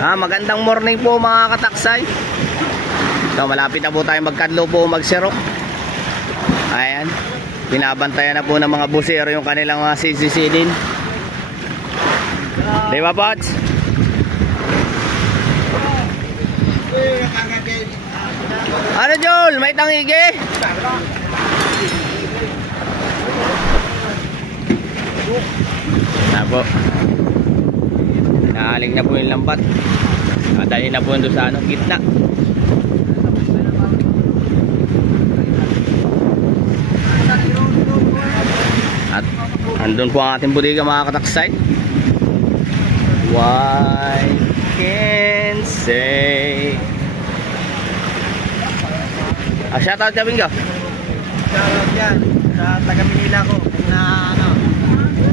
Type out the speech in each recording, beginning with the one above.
Magandang morning po mga kataksay. So, malapit na po tayo magkadlo po magsirok. Ayan. Binabantayan na po ng mga busero yung kanilang mga sisisidin. Di ba, Pots? Ano, Joel? May tangigi? Na po. Naaling na po yung lambat. Dali na po doon sa gitna. At andun po ang ating bodega mga kataksay. Why can't say. Shoutout ka, Bingo. Shoutout yan sa taga Manila ko na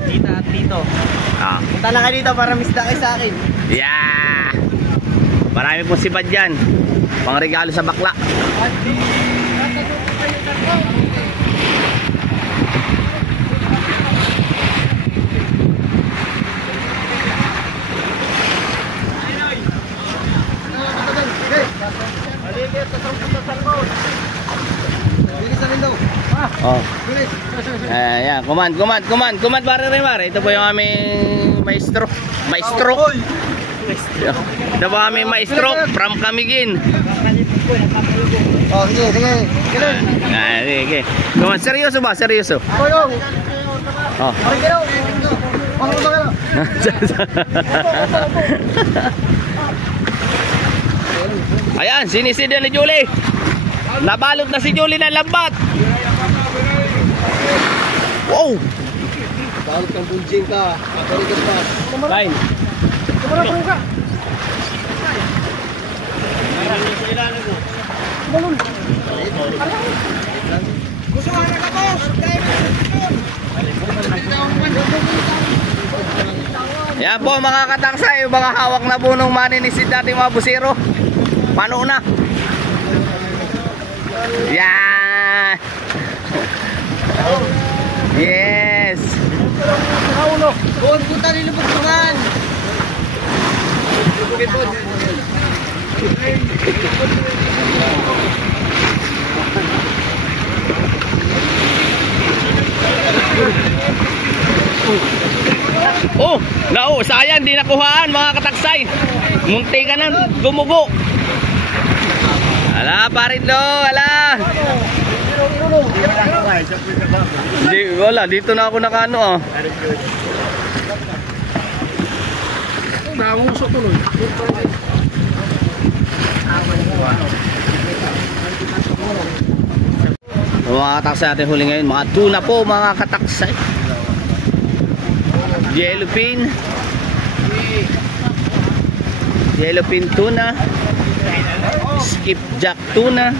tita at tito. Punta lang kayo dito para misda kayo sa akin. Yeah. Marami pong sibad dyan. Pang regalo sa bakla. Ayan, command pare Remar. Ito po yung aming maestro. Ito po aming maestro from Camiguin. Oh, sige. Sige. Command, seryoso ba? Seryoso. Oh. Ayan, sinisida ni Julie. Nabalot na si Julie ng lambat. Wow! Balot ng bunjing ka. Kapalikat pa. Fine. Kumara ka. Gusto ka na ka, boss. Yan po mga kataksay, mga hawak na bunong maninisid natin mga busero. Pano na? Yan! Yes! Buwan puta nilubugtungan. Oh, sayang di nakuhaan mga kataksay. Munti ka nang gumugo. Ala, parit do, ala. Wala, dito na ako nakano Nanguso tuloy. Mga kataksay natin huli ngayon, mga tuna po mga kataksay. Yellowfin tuna, skipjack tuna.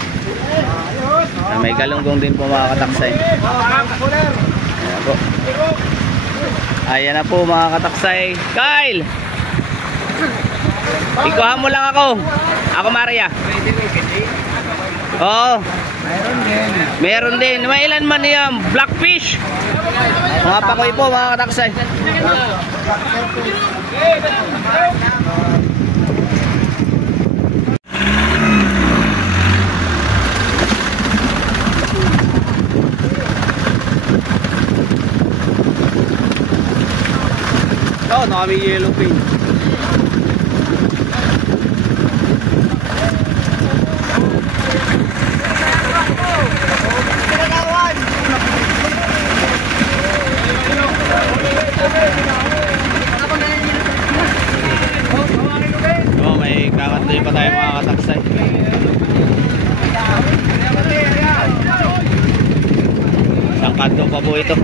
May galunggong din po mga kataksay. Ayan po. Ayan na po mga kataksay. Kyle! Ikuha mo lang ako. Ako Maria. Oo. Meron din. May ilan man yan? Blackfish. Mga pakoy po mga kataksay. Oh, nakami yellowfin. Oh, may kakantoy pa tayo mga kataksay. Isang kanto pa po ito.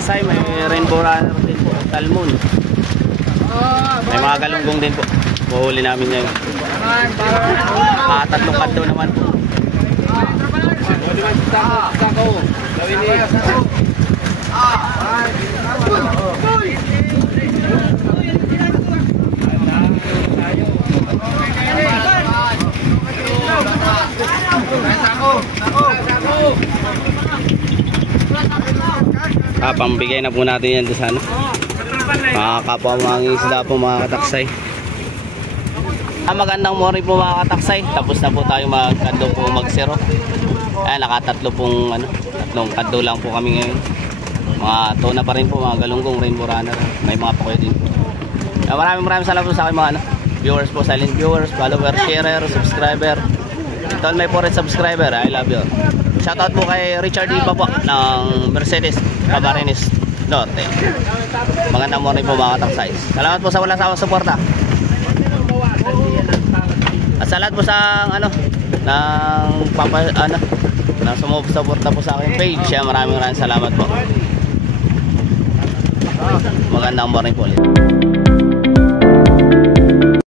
kataksay, may rainbow runner din po, salmon. May mga galunggong din po. Puhuli namin ngayon. Tatlong kadlo naman po. Pambigay na po natin yan doon sa ano, mga kapwa mga isda po mga kataksay. Magandang morning po mga kataksay. Tapos na po tayo magkadlo po magsero. Ayan, nakatatlo pong ano, tatlong kadlo lang po kami ngayon. Mga tuna pa rin po, mga galunggong, rainbow runner. May mga pakoy din. Maraming salamat po sa akin mga ano, viewers po, silent viewers, followers, sharer, subscriber. Ito may 4 subscriber. I love you. Shoutout po kay Richard Iba po ng Mercedes Cabarines Norte. Magandang morning po mga kataksay. Salamat po sa walang sawang suporta. At sa lahat po sa ano ng sumusuporta po sa aking page. Maraming salamat po. Magandang morning po ulit.